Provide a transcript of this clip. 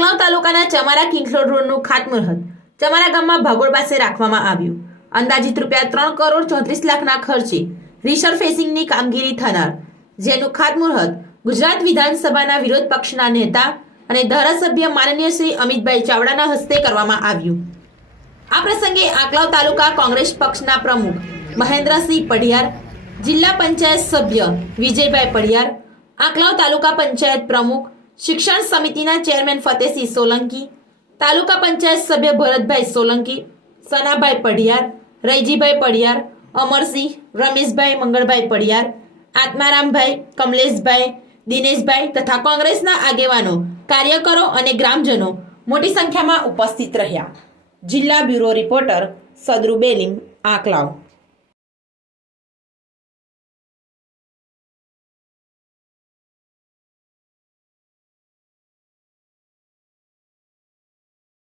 તાલુકાના ચમારા કિંખલોડ રોડનું ખાતમુહૂર્ત ચમારા ગામમાં ભાગોળ પાસે રાખવામાં આવ્યું. અંદાજિત રૂપિયા ત્રણ કરોડ ચોત્રીસ લાખના ખર્ચે રિસરફેસિંગની કામગીરી થનાર. જેનું ખાતમુહૂર્ત ગુજરાત વિધાનસભાના વિરોધ પક્ષના નેતા અને ધારાસભ્ય માનનીય શ્રી અમિતભાઈ ચાવડાના હસ્તે કરવામાં આવ્યું. આ પ્રસંગે આકલાવ તાલુકા કોંગ્રેસ પક્ષના પ્રમુખ મહેન્દ્રસિંહ પઢિયાર, જિલ્લા પંચાયત સભ્ય વિજયભાઈ પઢિયાર, આકલાવ તાલુકા પંચાયત પ્રમુખ શિક્ષણ સમિતિના ચેરમેન ફતેહસિંહ સોલંકી, તાલુકા પંચાયત સભ્ય ભરતભાઈ સોલંકી, સનાભાઈ પઢિયાર, રૈજીભાઈ પઢિયાર, અમરસિંહ, રમેશભાઈ, મંગળભાઈ પઢિયાર, આત્મારામભાઈ, કમલેશભાઈ, દિનેશભાઈ તથા કોંગ્રેસના આગેવાનો, કાર્યકરો અને ગ્રામજનો મોટી સંખ્યામાં ઉપસ્થિત રહ્યા. જિલ્લા બ્યુરો રિપોર્ટર સદરુ બેલીમ આંકલાવ.